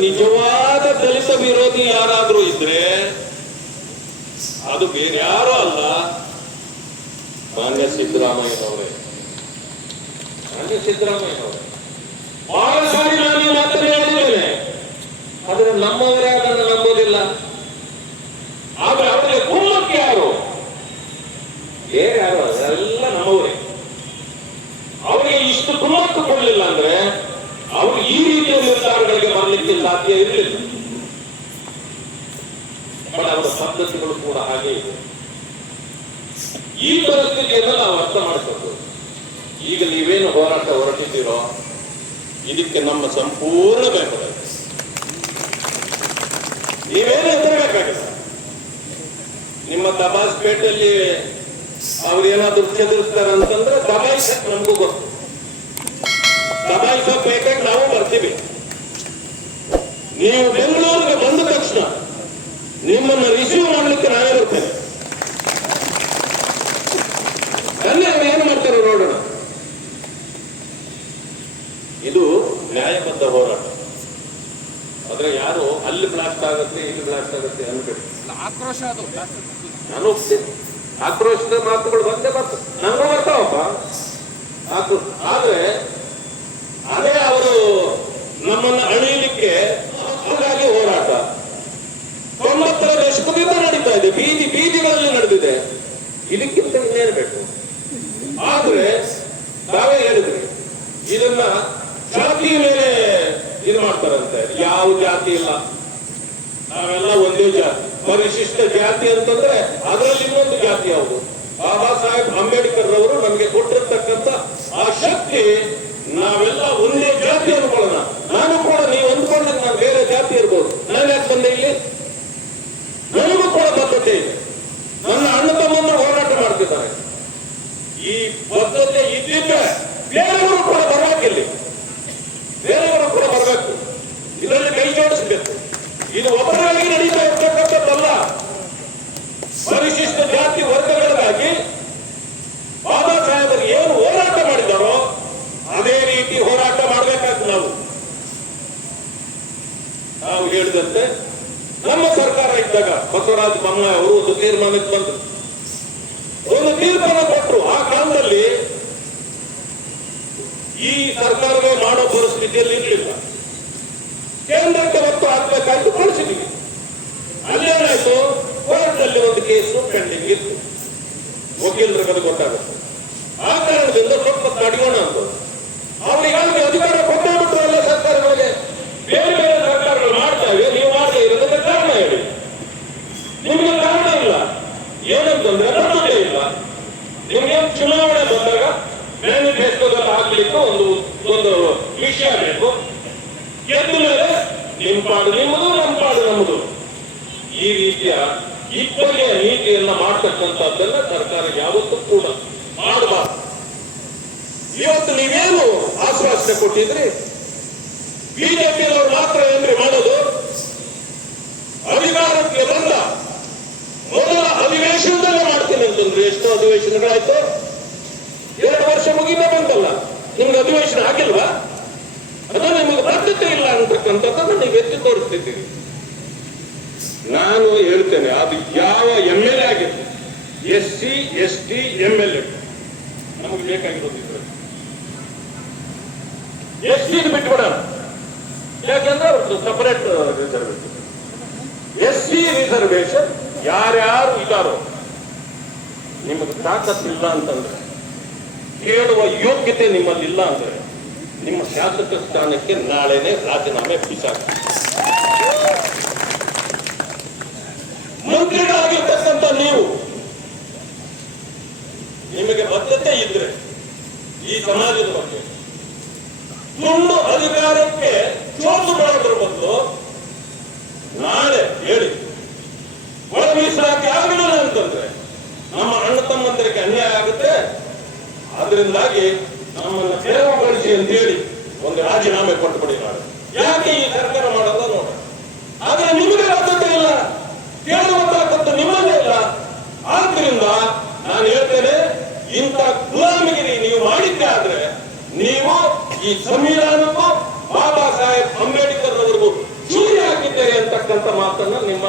ನಿಜವಾದ ದಲಿತ ವಿರೋಧಿ ಯಾರಾದ್ರೂ ಇದ್ರೆ ಅದು ಬೇರೆ ಯಾರು ಅಲ್ಲ. ಮಾನ್ಯ ಸಿದ್ದರಾಮಯ್ಯನವರೇ. ಮಾನ್ಯ ಸಿದ್ದರಾಮಯ್ಯನವರೇ. ಬಹಳ ಆದ್ರೆ ನಮ್ಮವರೇ ಅದನ್ನು ನಂಬೋದಿಲ್ಲ. ಆದ್ರೆ ಅವರಿಗೆ ಕುಮ್ಮಕ್ಕೆ ಯಾರು? ಬೇರೆ ಯಾರು? ಅದೆಲ್ಲ ನಮ್ಮವರೇ. ಅವರಿಗೆ ಇಷ್ಟು ಕುಮ್ಮಕ್ಕು ಕೊಡಲಿಲ್ಲ ಅಂದ್ರೆ ಈ ರೀತಿಯ ನಿರ್ಧಾರಗಳಿಗೆ ಬರಲಿಕ್ಕೆ ಸಾಧ್ಯ ಇರಲಿಲ್ಲ. ಬಟ್ ಅವರ ಪದ್ಧತಿಗಳು ಕೂಡ ಹಾಗೆ ಇದೆ. ಈ ಪರಿಸ್ಥಿತಿಯನ್ನು ನಾವು ಅರ್ಥ ಮಾಡಿಕೊಂಡು ಈಗ ನೀವೇನು ಹೋರಾಟ ಹೊರಟಿದ್ದೀರೋ, ಇದಕ್ಕೆ ನಮ್ಮ ಸಂಪೂರ್ಣ ಬೆಂಬಲ. ನೀವೇನು ಹೆದರಬೇಕಾಗಿಲ್ಲ. ನಿಮ್ಮ ದಬಾಸ್ಪೇಟೆಯಲ್ಲಿ ಅವ್ರೇನಾದ್ರು ಚದುರಿಸ್ತಾರೆ ಅಂತಂದ್ರೆ ದಬಾಯಿಸಕ್ ನಮಗೂ ಗೊತ್ತು. ದಬಾಯಿಸೋ ಬೇಕಾಗಿ ನಾವು ಬರ್ತೀವಿ. ನೀವು ಬೆಂಗಳೂರಿಗೆ ಬಂದ ತಕ್ಷಣ ನಿಮ್ಮನ್ನ ರಿಸೀವ್ ಮಾಡಲಿಕ್ಕೆ ನಾನೇ ಬರ್ತೇನೆ. ಅಲ್ಲಿ ಅವ್ರು ಏನ್ ಮಾಡ್ತಾರೆ ನೋಡೋಣ. ಇದು ನ್ಯಾಯಬದ್ಧ ಹೋರಾಟ. ಆದ್ರೆ ಯಾರು ಅಲ್ಲಿ ಬ್ಲಾಸ್ಟ್ ಆಗುತ್ತೆ ಇಲ್ಲಿ ಬ್ಲಾಸ್ಟ್ ಆಗುತ್ತೆ ಅನ್ಬೇಡಿ. ಆಕ್ರೋಶ ಅದು. ನಾನು ಒಪ್ತೀನಿ. ಆಕ್ರೋಶದ ಮಾತುಗಳು ಬಂದೇ ಬರ್ತದೆ ನಂಗೂ ಬರ್ತಾವಪ್ಪ ಆಕ್ರೋಶ. ಆದ್ರೆ ನಮ್ಮನ್ನ ಅಳೆಯಲಿಕ್ಕೆ ಹಾಗಾಗಿ ಹೋರಾಟ. ತೊಂಬತ್ತರ ದಶಕದಿಂದ ನಡೀತಾ ಇದೆ. ಬೀದಿ ಬೀದಿಗಳಲ್ಲಿ ನಡೆದಿದೆ. ಇದಕ್ಕಿಂತ ಇನ್ನೇನು ಬೇಕು? ಆದ್ರೆ ತಾವೇ ಹೇಳಿದ್ರಿ ಇದನ್ನ ಜಾತಿ ಮೇಲೆ ಇದು ಮಾಡ್ತಾರಂತೆ. ಯಾವ ಜಾತಿ ಇಲ್ಲ. ನಾವೆಲ್ಲ ಒಂದೇ ಜಾತಿ. ಪರಿಶಿಷ್ಟ ಜಾತಿ ಅಂತಂದ್ರೆ ಅದರಲ್ಲಿ ಇನ್ನೊಂದು ಜಾತಿ ಯಾವುದು? ಬಾಬಾ ಸಾಹೇಬ್ ಅಂಬೇಡ್ಕರ್ ರವರು ನಮಗೆ ಕೊಟ್ಟಿರ್ತಕ್ಕಂಥ ಆ ಶಕ್ತಿ ನಾವೆಲ್ಲ ಒಂದೇ ಜಾತಿ ಅನ್ಕೊಳ್ಳೋಣ ನಾನು ಕೂಡ ನೀವು ಅಂದ್ಕೊಂಡ್ರೆ ನಾನು ಬೇರೆ ಜಾತಿ ಇರ್ಬೋದು ನಾನು ಯಾಕೆ ಬಂದೆ ಇಲ್ಲಿ ನನಗೂ ಕೂಡ ಬದ್ಧತೆ ಇದೆ ನನ್ನ ಅಣ್ಣ ತಮ್ಮನ್ನ ಮಾಡ್ತಿದ್ದಾರೆ ಈ ಬದ್ಧತೆ ಇದ್ದಿದ್ರೆ ಬೇರೆಯವರು ಕೂಡ ಬರಬೇಕಿಲ್ಲಿ. ಬೇರೆಯವರು ಕೂಡ ಬರಬೇಕು. ಇದರಲ್ಲಿ ಕೈ ಜೋಡಿಸಬೇಕು. ಇದು ಒಬ್ಬರಾಗಿ ನಡೀತಾ ಇರ್ತಕ್ಕಂಥದ್ದಲ್ಲ. ಪರಿಶಿಷ್ಟ ಜಾತಿ ವರ್ಗಗಳಿಗಾಗಿ ಬಾಬಾ ಸಾಹೇಬರು ಏನು ಹೋರಾಟ ಮಾಡಿದಾರೋ ಅದೇ ರೀತಿ ಹೋರಾಟ ಮಾಡಬೇಕಾಗ್ತದೆ ನಾವು. ನಾವು ಹೇಳಿದಂತೆ ನಮ್ಮ ಸರ್ಕಾರ ಇದ್ದಾಗ ಬಸವರಾಜ ಬೊಮ್ಮಾಯಿ ಅವರು ಒಂದು ತೀರ್ಮಾನಕ್ಕೆ ಬಂದರು. ಒಂದು ತೀರ್ಮಾನ ಕೊಟ್ಟರು. ಆ ಕಾಲದಲ್ಲಿ ಈ ಸರ್ಕಾರವೇ ಮಾಡೋ ಪರಿಸ್ಥಿತಿಯಲ್ಲಿ ಇರಲಿಲ್ಲ. ಕೇಂದ್ರಕ್ಕೆ ಒತ್ತು ಹಾಕ್ಬೇಕಾಯ್ತು ಕಳಿಸಿದ್ವಿ. ಅಲ್ಲೇನಾಯ್ತು ಕೋರ್ಟ್ನಲ್ಲಿ ಒಂದು ಕೇಸು ಪೆಂಡಿಂಗ್ ಇತ್ತು. ವಕೀಲರ ಕದ ಗೊತ್ತಾಗುತ್ತೆ. ಆ ಕಾರಣದಿಂದ ಸ್ವಲ್ಪ ತಡೆಯೋಣ ಅಂತ. ಅವರಿಗಾಗಿ ಅಧಿಕಾರ ಕೊಟ್ಟೇ ಬಿಟ್ರಲ್ಲ ಸರ್ಕಾರಗಳಿಗೆ ಬೇರೆ ಬೇರೆ ಸರ್ಕಾರಗಳು ಮಾಡ್ತಾ ಇವೆ ನೀವು ಮಾಡದೇ ಇರೋದಕ್ಕೆ ಕಾರಣ ಹೇಳಿ ನಿಮ್ಗೆ ಕಾರಣ ಇಲ್ಲ ಏನಂತಂದ್ರೆ ಬದ್ಧತೆ ಇಲ್ಲ ನಿಮ್ಗೆ ಚುನಾವಣೆ ಬಂದಾಗ ಮ್ಯಾನಿಫೆಸ್ಟೋದಲ್ಲಿ ಹಾಕ್ಲಿಕ್ಕೆ ಒಂದು ಒಂದು ವಿಷಯ ಬೇಕು ಗೆದ್ದ ಮೇಲೆ ನಿಮ್ಮ ಪಾಡು ನಿಮ್ಮದು ನಮ್ಮ ಪಾಡು ನಮ್ಮದು. ಈ ರೀತಿಯ ಇಬ್ಬರಿಯ ನೀತಿಯನ್ನ ಮಾಡ್ತಕ್ಕಂಥದ್ದನ್ನ ಸರ್ಕಾರ ಯಾವತ್ತೂ ಕೂಡ ಮಾಡಬಾರ್ದು. ಇವತ್ತು ನೀವೇನು ಆಶ್ವಾಸನೆ ಕೊಟ್ಟಿದ್ರಿ? ಬಿಜೆಪಿಯವರು ಮಾತ್ರ ಏನ್ರಿ ಮಾಡೋದು? ಅಧಿಕಾರಕ್ಕೆ ಬಂದ ಮೊದಲ ಅಧಿವೇಶನದಲ್ಲೇ ಮಾಡ್ತೀನಿ ಅಂತಂದ್ರೆ. ಎಷ್ಟು ಅಧಿವೇಶನಗಳಾಯ್ತು. ಎರಡು ವರ್ಷ ಮುಗಿದ ಬಂದಲ್ಲ ನಿಮ್ಗೆ ಅಧಿವೇಶನ ಆಗಿಲ್ವಾ ಅದು ನಿಮಗೆ ಬದ್ಧತೆ ಇಲ್ಲ ಅಂತಕ್ಕಂಥದ್ದನ್ನು ನೀವು ಎತ್ತಿ ತೋರಿಸ್ತಿದ್ದೀರಿ. ನಾನು ಹೇಳ್ತೇನೆ, ಅದು ಯಾವ ಎಂ ಎಲ್ ಎ ಆಗಿತ್ತು S C S T M L A ನಮಗೆ ಬೇಕಾಗಿರೋದಿದ್ರೆ ಎಸ್ ಟಿ ಬಿಟ್ಬಿಡೋಣ ಯಾಕೆಂದ್ರೆ ಅವ್ರದ್ದು separate reservation S C reservation ಯಾರ್ಯಾರು ಇದ್ದಾರೋ, ನಿಮಗೆ ತಾಕತ್ತಿಲ್ಲ ಅಂತಂದ್ರೆ, ಕೇಳುವ ಯೋಗ್ಯತೆ ನಿಮ್ಮಲ್ಲಿ ಇಲ್ಲ ಅಂದ್ರೆ ನಿಮ್ಮ ಶಾಸಕ ಸ್ಥಾನಕ್ಕೆ ನಾಳೆನೆ ರಾಜೀನಾಮೆ ಬಿಸಾಕ ಮಂತ್ರಿಗಳಾಗಿರ್ತಕ್ಕಂಥ ನೀವು, ನಿಮಗೆ ಬದ್ಧತೆ ಇದ್ರೆ ಈ ಸಮಾಜದ ಬಗ್ಗೆ ತುಂಡು ಅಧಿಕಾರಕ್ಕೆ ಚೋಟು ಮಾಡೋದ್ರ ಬದಲು ನಾಳೆ ಹೇಳಿ. ಒಳ ಮೀಸಲಾತಿ ಆಗಲಿಲ್ಲ ಅಂತಂದ್ರೆ ನಮ್ಮ ಅಣ್ಣ ತಮ್ಮಂದರಿಗೆ ಅನ್ಯಾಯ ಆಗುತ್ತೆ. ಅದರಿಂದಾಗಿ ರಾಜೀನಾಮೆ ಕೊಟ್ಬಿಡಿ ನಾಳೆ ಯಾಕೆ ಈ ಸರ್ಕಾರ ಮಾಡಲ್ಲ ನೋಡಿ. ಆದ್ರೆ ನಿಮಗೆ ರಾಜ್ಯತೆ ಇಲ್ಲ. ಕೇಳುವಂತ ಕೊಟ್ಟು ನಿಮ್ಮಲ್ಲೇ ಇಲ್ಲ. ಆದ್ರಿಂದ ನಾನು ಹೇಳ್ತೇನೆ, ಇಂಥ ಗುಲಾಮಗಿರಿ ನೀವು ಮಾಡಿದ್ದೆ ಆದ್ರೆ ನೀವು ಈ ಸಂವಿಧಾನಕ್ಕೂ ಬಾಬಾ ಸಾಹೇಬ್ ಅಂಬೇಡ್ಕರ್ ಅವರಿಗೂ ಚೂರಿ ಹಾಕಿದ್ದೇವೆ ಅಂತಕ್ಕಂಥ ಮಾತನ್ನ ನಿಮ್ಮ